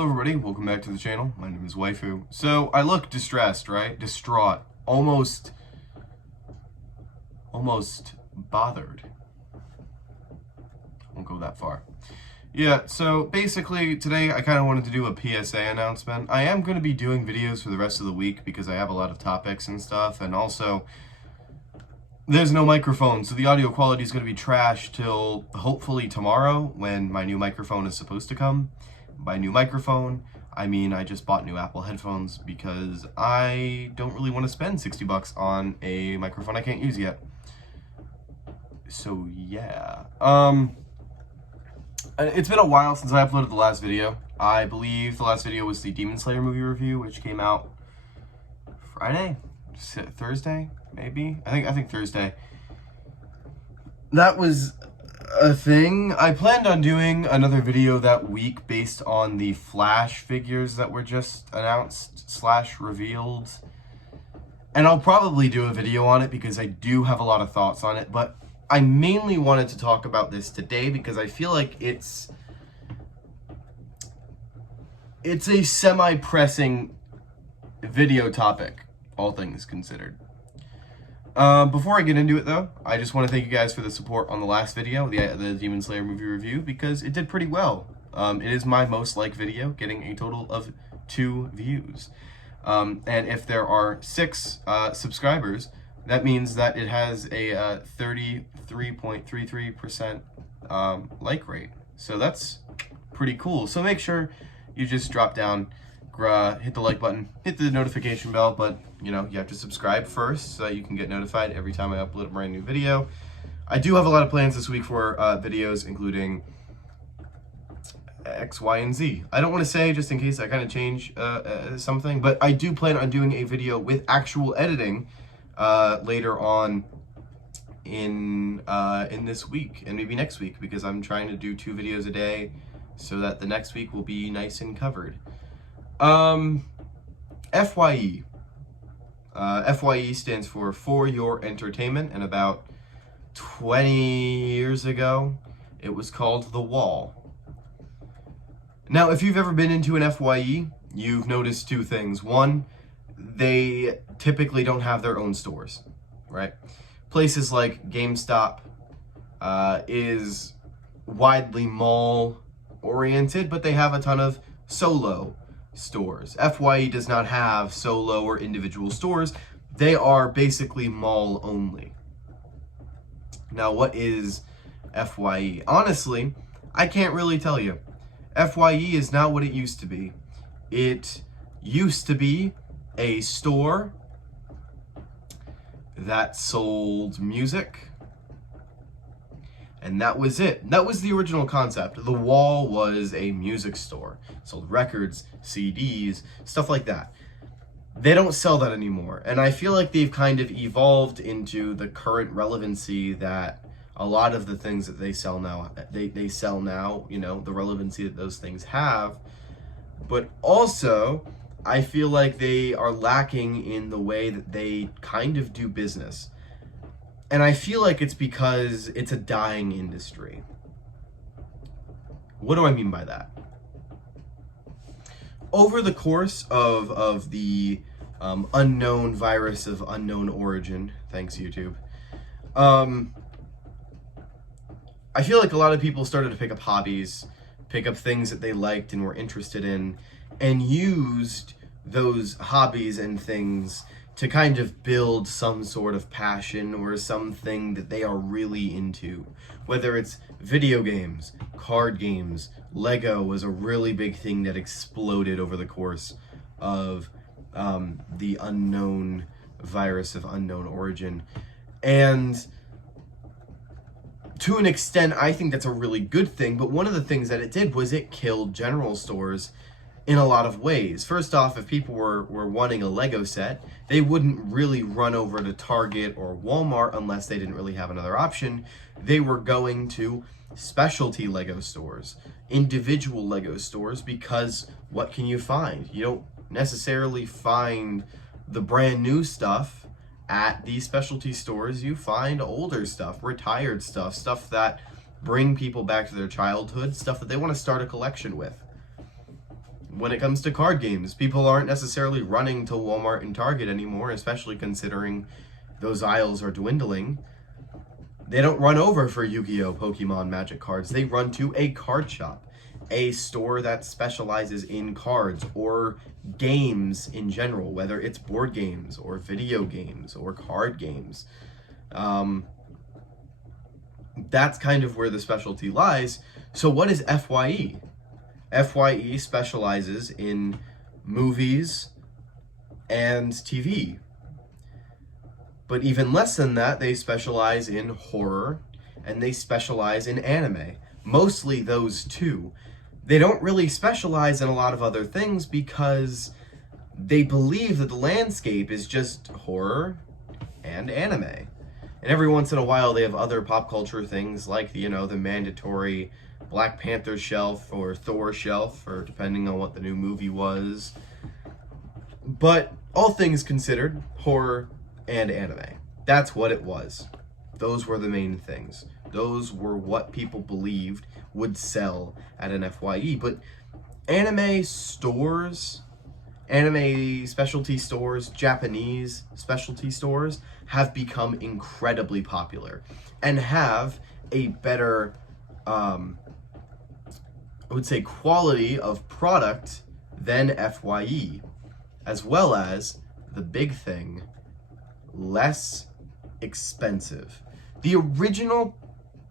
Hello everybody, welcome back to the channel. My name is Waifu. So I look distressed, right? Distraught. Almost bothered. Won't go that far. Yeah, so basically today I kind of wanted to do a PSA announcement. I am going to be doing videos for the rest of the week because I have a lot of topics and stuff, and also there's no microphone, so the audio quality is going to be trash till hopefully tomorrow when my new microphone is supposed to come. By new microphone, I mean I just bought new Apple headphones because I don't really want to spend 60 bucks on a microphone I can't use yet. So yeah. It's been a while since I uploaded the last video. I believe the last video was the Demon Slayer movie review, which came out Friday? Thursday? Maybe? I think Thursday. That was a thing. I planned on doing another video that week based on the Flash figures that were just announced / revealed. And I'll probably do a video on it because I do have a lot of thoughts on it, but I mainly wanted to talk about this today because I feel like it's a semi-pressing video topic, all things considered. Before I get into it though, I just want to thank you guys for the support on the last video, the Demon Slayer movie review, because it did pretty well. It is my most liked video, getting a total of 2 views. And if there are 6 subscribers, that means that it has a 33.33% like rate. So that's pretty cool. So make sure you just drop down, hit the like button, hit the notification bell, but you know, you have to subscribe first so that you can get notified every time I upload a brand new video. I do have a lot of plans this week for videos, including X, Y, and Z. I don't want to say just in case I kind of change something, but I do plan on doing a video with actual editing later on in this week and maybe next week, because I'm trying to do 2 videos a day so that the next week will be nice and covered. F.Y.E. F.Y.E. stands for Your Entertainment, and about 20 years ago, it was called The Wall. Now, if you've ever been into an F.Y.E., you've noticed 2 things. One, they typically don't have their own stores, right? Places like GameStop is widely mall-oriented, but they have a ton of solo stores. F.Y.E. does not have solo or individual stores. They are basically mall only. Now, what is F.Y.E.? Honestly, I can't really tell you. F.Y.E. is not what it used to be. It used to be a store that sold music, and that was it. That was the original concept. The Wall was a music store. It sold records, CDs, stuff like that. They don't sell that anymore. And I feel like they've kind of evolved into the current relevancy that a lot of the things that they sell now, they sell now, you know, the relevancy that those things have. But also, I feel like they are lacking in the way that they kind of do business. And I feel like it's because it's a dying industry. What do I mean by that? Over the course of the unknown virus of unknown origin, thanks YouTube, I feel like a lot of people started to pick up hobbies, pick up things that they liked and were interested in, and used those hobbies and things to kind of build some sort of passion or something that they are really into. Whether it's video games, card games, Lego was a really big thing that exploded over the course of the unknown virus of unknown origin. And to an extent, I think that's a really good thing, but one of the things that it did was it killed general stores in a lot of ways. First off, if people were wanting a Lego set, they wouldn't really run over to Target or Walmart unless they didn't really have another option. They were going to specialty Lego stores, individual Lego stores, because what can you find? You don't necessarily find the brand new stuff at these specialty stores. You find older stuff, retired stuff, stuff that bring people back to their childhood, stuff that they want to start a collection with. when it comes to card games, people aren't necessarily running to Walmart and Target anymore, especially considering those aisles are dwindling. They don't run over for Yu-Gi-Oh!, Pokemon, Magic cards. They run to a card shop, a store that specializes in cards or games in general, whether it's board games or video games or card games. That's kind of where the specialty lies. So what is F.Y.E.? F.Y.E. specializes in movies and TV. But even less than that, they specialize in horror and they specialize in anime. Mostly those two. They don't really specialize in a lot of other things because they believe that the landscape is just horror and anime. And every once in a while they have other pop culture things like, the mandatory Black Panther shelf or Thor shelf, or depending on what the new movie was. But all things considered, horror and anime. That's what it was. Those were the main things. Those were what people believed would sell at an F.Y.E. But anime stores, anime specialty stores, Japanese specialty stores have become incredibly popular and have a better, I would say, quality of product than F.Y.E. As well as, the big thing, less expensive. The original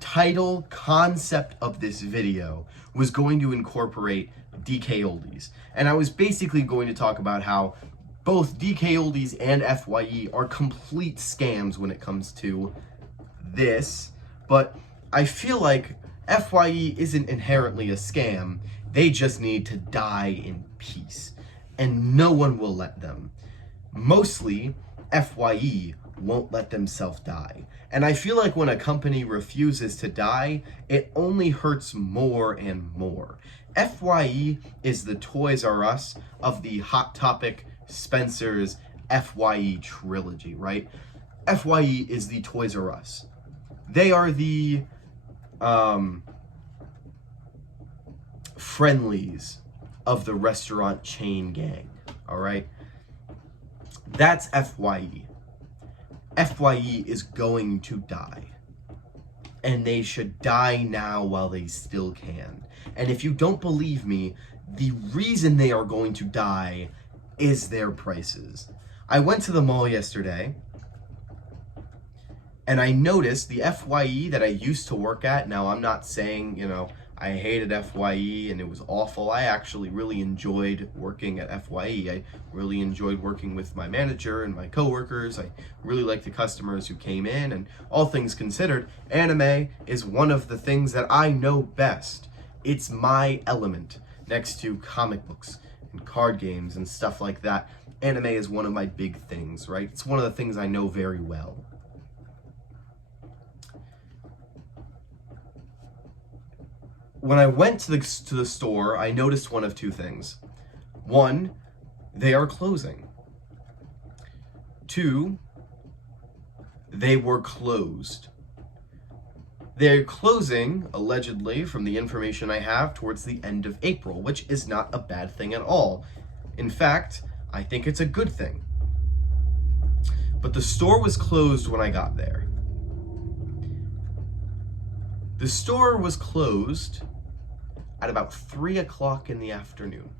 title concept of this video was going to incorporate DK Oldies. And I was basically going to talk about how both DK Oldies and F.Y.E. are complete scams when it comes to this. But I feel like F.Y.E. isn't inherently a scam. They just need to die in peace. And no one will let them. Mostly, F.Y.E. won't let themselves die. And I feel like when a company refuses to die, it only hurts more and more. F.Y.E. is the Toys R Us of the Hot Topic Spencer's F.Y.E. trilogy, right? F.Y.E. is the Toys R Us. They are the friendlies of the restaurant chain gang, all right? That's F.Y.E. F.Y.E. is going to die. And they should die now while they still can. And if you don't believe me, the reason they are going to die is their prices. I went to the mall yesterday, and I noticed the F.Y.E. that I used to work at. Now, I'm not saying, I hated F.Y.E. and it was awful. I actually really enjoyed working at F.Y.E. I really enjoyed working with my manager and my coworkers. I really liked the customers who came in, and all things considered, anime is one of the things that I know best. It's my element, next to comic books and card games and stuff like that. Anime is one of my big things, right? It's one of the things I know very well. When I went to the store, I noticed one of two things. One, they are closing. Two, they were closed. They're closing, allegedly, from the information I have, towards the end of April, which is not a bad thing at all. In fact, I think it's a good thing. But the store was closed when I got there. The store was closed at about 3 o'clock in the afternoon.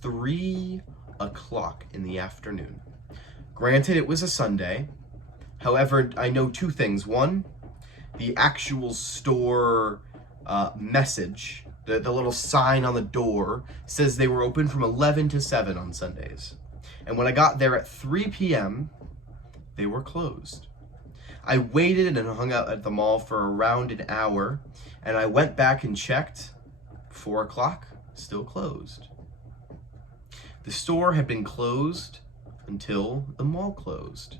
3 o'clock in the afternoon. Granted, it was a Sunday. However, I know two things. One, the actual store message, the little sign on the door, says they were open from 11 to 7 on Sundays. And when I got there at 3 p.m., they were closed. I waited and hung out at the mall for around an hour, and I went back and checked. 4 o'clock, still closed. The store had been closed until the mall closed.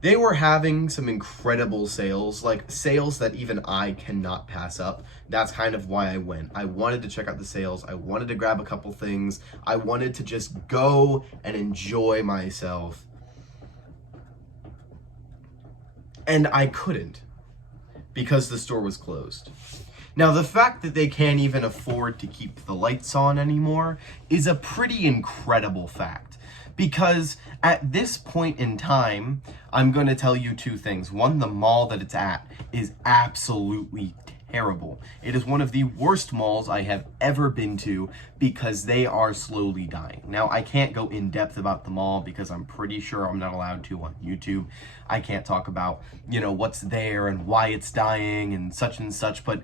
They were having some incredible sales, like sales that even I cannot pass up. That's kind of why I went. I wanted to check out the sales. I wanted to grab a couple things. I wanted to just go and enjoy myself. And I couldn't because the store was closed. Now, the fact that they can't even afford to keep the lights on anymore is a pretty incredible fact. Because at this point in time, I'm going to tell you two things. One, the mall that it's at is absolutely terrible. It is one of the worst malls I have ever been to because they are slowly dying. Now, I can't go in depth about the mall because I'm pretty sure I'm not allowed to on YouTube. I can't talk about, what's there and why it's dying and such, but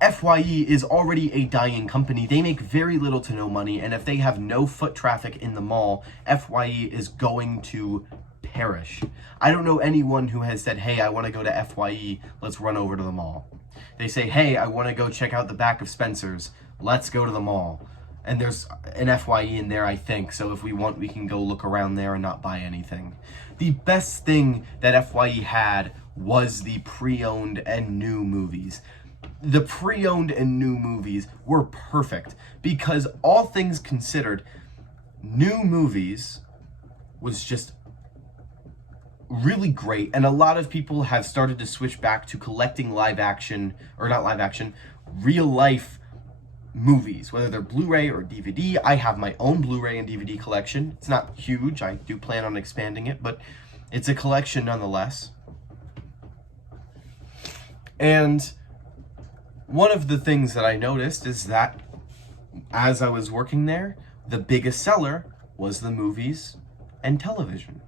F.Y.E. is already a dying company. They make very little to no money, and if they have no foot traffic in the mall, F.Y.E. is going to perish. I don't know anyone who has said, hey, I want to go to F.Y.E., let's run over to the mall. They say, hey, I want to go check out the back of Spencer's, let's go to the mall. And there's an F.Y.E. in there, I think, so if we want, we can go look around there and not buy anything. The best thing that F.Y.E. had was the pre-owned and new movies. The pre-owned and new movies were perfect because, all things considered, new movies was just really great, and a lot of people have started to switch back to collecting real life movies, whether they're Blu-ray or DVD. I have my own Blu-ray and DVD collection. It's not huge. I do plan on expanding it, but it's a collection nonetheless. And one of the things that I noticed is that as I was working there, the biggest seller was the movies and television.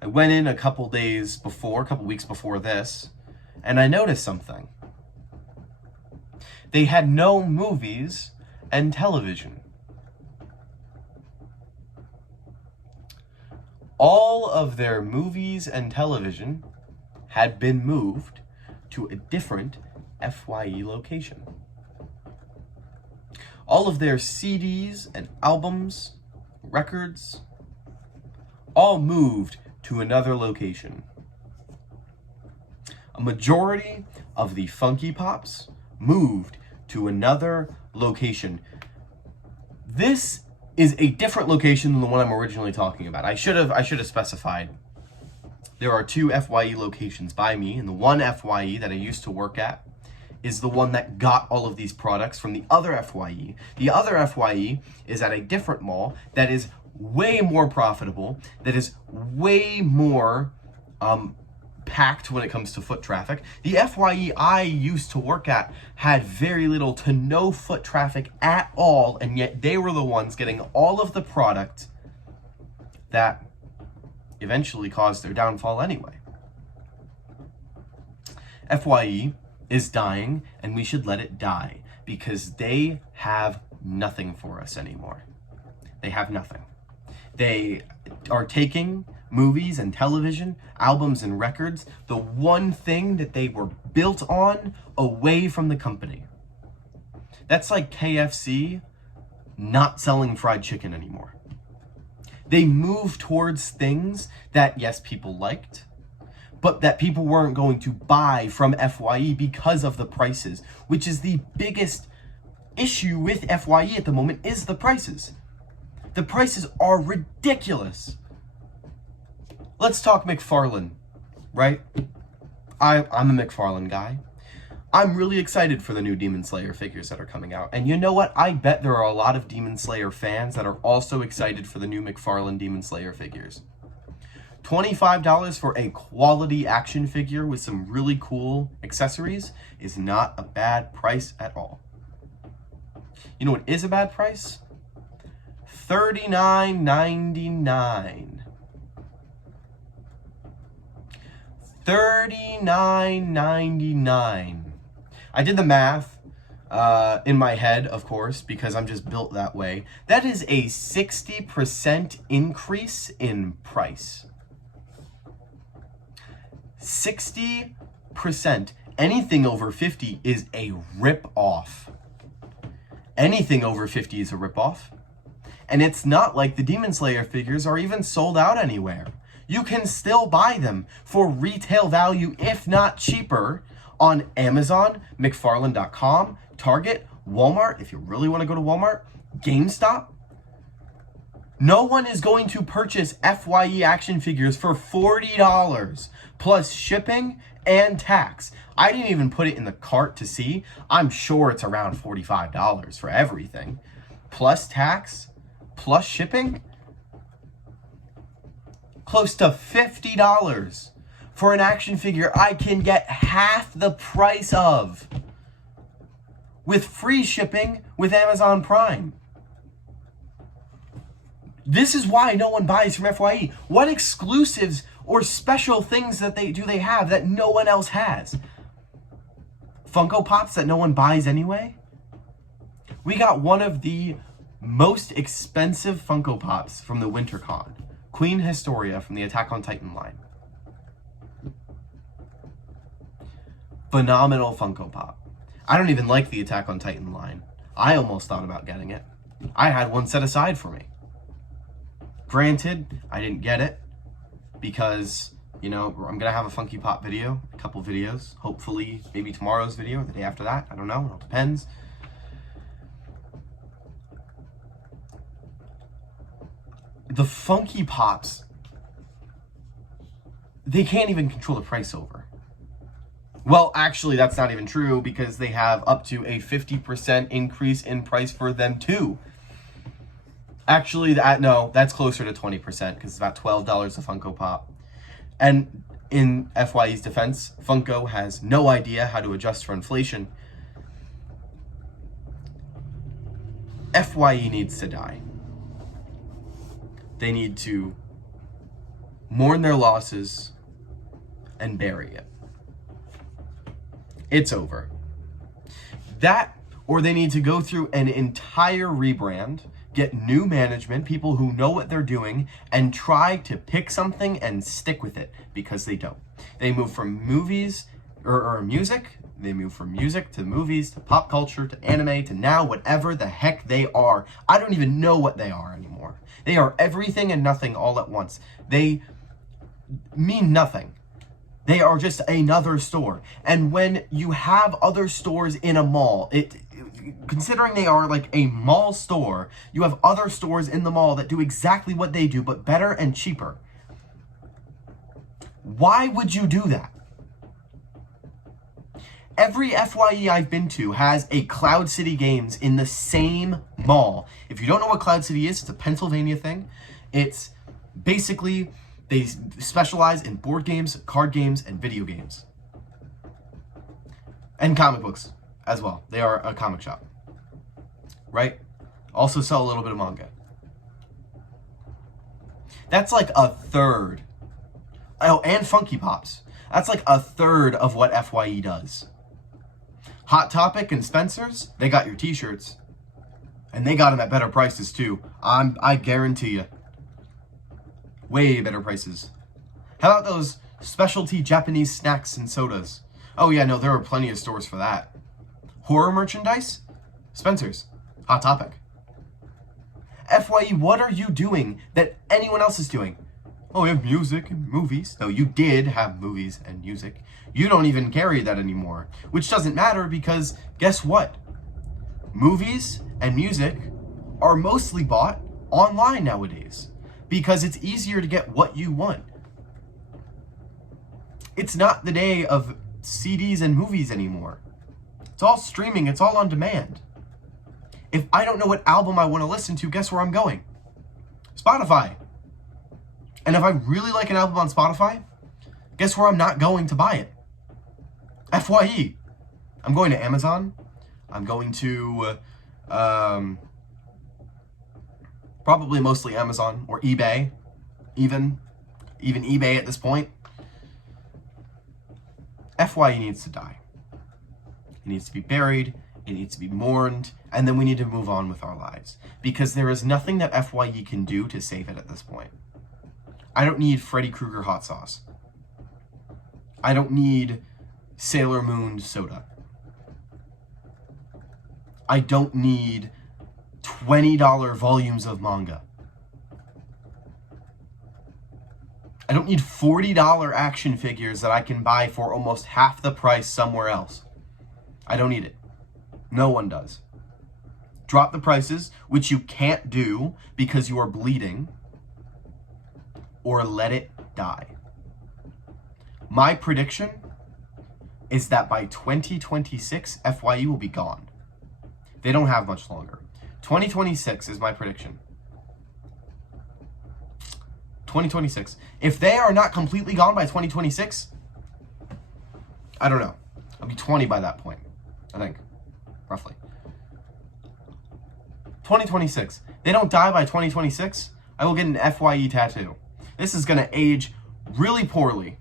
I went in a couple weeks before this, and I noticed something. They had no movies and television. All of their movies and television had been moved to a different F.Y.E. location. All of their CDs and albums, records, all moved to another location. A majority of the Funky Pops moved to another location. This is a different location than the one I'm originally talking about. I should have specified. There are two F.Y.E. locations by me, and the one F.Y.E. that I used to work at is the one that got all of these products from the other F.Y.E. The other F.Y.E. is at a different mall that is way more profitable, that is way more packed when it comes to foot traffic. The F.Y.E. I used to work at had very little to no foot traffic at all, and yet they were the ones getting all of the product that eventually caused their downfall anyway. F.Y.E. is dying, and we should let it die because they have nothing for us anymore. They have nothing. They are taking movies and television, albums and records, the one thing that they were built on, away from the company. That's like KFC not selling fried chicken anymore. They moved towards things that, yes, people liked, but that people weren't going to buy from F.Y.E. because of the prices, which is the biggest issue with F.Y.E. at the moment, is the prices. The prices are ridiculous. Let's talk McFarlane, right? I'm a McFarlane guy. I'm really excited for the new Demon Slayer figures that are coming out. And you know what? I bet there are a lot of Demon Slayer fans that are also excited for the new McFarlane Demon Slayer figures. $25 for a quality action figure with some really cool accessories is not a bad price at all. You know what is a bad price? $39.99. $39.99. I did the math in my head, of course, because I'm just built that way. That is a 60% increase in price. 60%. Anything over 50 is a rip-off. Anything over 50 is a rip-off. And it's not like the Demon Slayer figures are even sold out anywhere. You can still buy them for retail value, if not cheaper, on Amazon, McFarlane.com, Target, Walmart, if you really want to go to Walmart, GameStop. No one is going to purchase F.Y.E. action figures for $40 plus shipping and tax. I didn't even put it in the cart to see. I'm sure it's around $45 for everything. Plus tax, plus shipping. Close to $50 for an action figure I can get half the price of. With free shipping with Amazon Prime. This is why no one buys from F.Y.E. What exclusives or special things that they have that no one else has? Funko Pops that no one buys anyway? We got one of the most expensive Funko Pops from the WinterCon. Queen Historia from the Attack on Titan line. Phenomenal Funko Pop. I don't even like the Attack on Titan line. I almost thought about getting it. I had one set aside for me. Granted, I didn't get it because, you know, I'm going to have a Funky Pop video, a couple videos, hopefully maybe tomorrow's video or the day after that. I don't know, it all depends. The Funky Pops, they can't even control the price over. Well, actually, that's not even true because they have up to a 50% increase in price for them too. Actually, no, that's closer to 20% because it's about $12 a Funko Pop. And in F.Y.E.'s defense, Funko has no idea how to adjust for inflation. F.Y.E. needs to die. They need to mourn their losses and bury it. It's over. That, or they need to go through an entire rebrand, get new management, people who know what they're doing, and try to pick something and stick with it, because they don't. They move from movies, or music, they move from music to movies, to pop culture, to anime, to now whatever the heck they are. I don't even know what they are anymore. They are everything and nothing all at once. They mean nothing. They are just another store. And when you have other stores in a mall, considering they are like a mall store, you have other stores in the mall that do exactly what they do, but better and cheaper. Why would you do that? Every F.Y.E. I've been to has a Cloud City Games in the same mall. If you don't know what Cloud City is, it's a Pennsylvania thing. It's basically, they specialize in board games, card games, and video games. And comic books as well. They are a comic shop. Right? Also sell a little bit of manga. That's like a third. Oh, and Funky Pops. That's like a third of what F.Y.E. does. Hot Topic and Spencer's, they got your t-shirts. And they got them at better prices too. I guarantee you. Way better prices. How about those specialty Japanese snacks and sodas? Oh yeah, no, there are plenty of stores for that. Horror merchandise? Spencer's. Hot Topic. F.Y.E., what are you doing that anyone else is doing? Oh, we have music and movies. No, you did have movies and music. You don't even carry that anymore. Which doesn't matter because guess what? Movies and music are mostly bought online nowadays because it's easier to get what you want. It's not the day of CDs and movies anymore. It's all streaming. It's all on demand. If I don't know what album I want to listen to, guess where I'm going? Spotify. And if I really like an album on Spotify, guess where I'm not going to buy it? F.Y.E. I'm going to Amazon. I'm going to probably mostly Amazon or eBay, even eBay at this point. F.Y.E. needs to die. It needs to be buried. It needs to be mourned. And then we need to move on with our lives. Because there is nothing that F.Y.E. can do to save it at this point. I don't need Freddy Krueger hot sauce. I don't need Sailor Moon soda. I don't need $20 volumes of manga. I don't need $40 action figures that I can buy for almost half the price somewhere else. I don't need it. No one does. Drop the prices, which you can't do because you are bleeding, or let it die. My prediction is that by 2026, F.Y.E will be gone. They don't have much longer. 2026 is my prediction. 2026. If they are not completely gone by 2026, I don't know. I'll be 20 by that point, I think, roughly. 2026. They don't die by 2026, I will get an F.Y.E tattoo. This is going to age really poorly,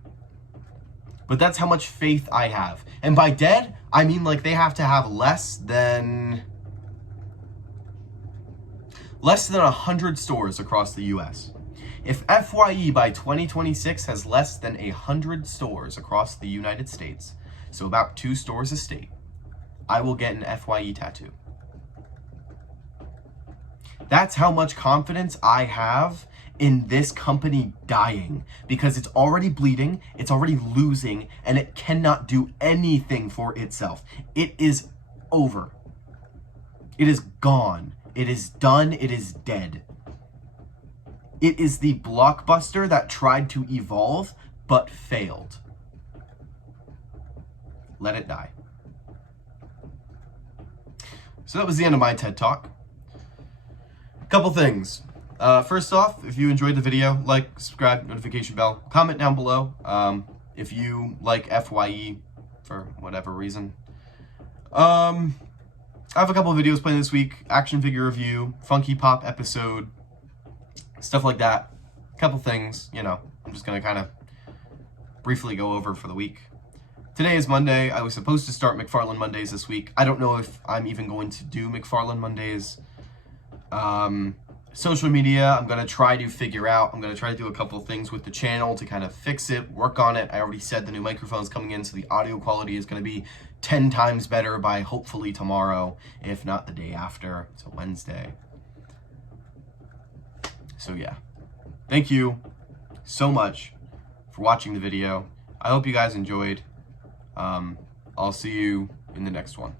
but that's how much faith I have. And by dead, I mean like they have to have less than 100 stores across the US. If F.Y.E by 2026 has less than 100 stores across the United States, so about 2 stores a state, I will get an F.Y.E tattoo. That's how much confidence I have in this company dying, because it's already bleeding, it's already losing, and it cannot do anything for itself. It is over. It is gone. It is done. It is dead. It is the blockbuster that tried to evolve but failed. Let it die. So that was the end of my TED Talk. Couple things. First off, if you enjoyed the video, like, subscribe, notification bell, comment down below if you like F.Y.E for whatever reason. I have a couple of videos planned this week. Action figure review, Funky Pop episode, stuff like that. Couple things, you know, I'm just going to kind of briefly go over for the week. Today is Monday. I was supposed to start McFarlane Mondays this week. I don't know if I'm even going to do McFarlane Mondays. Social media, I'm going to try to figure out. I'm going to try to do a couple of things with the channel to kind of fix it, work on it. I already said the new microphone's coming in, so the audio quality is going to be 10 times better by hopefully tomorrow, if not the day after. It's a Wednesday. So yeah, thank you so much for watching the video. I hope you guys enjoyed. I'll see you in the next one.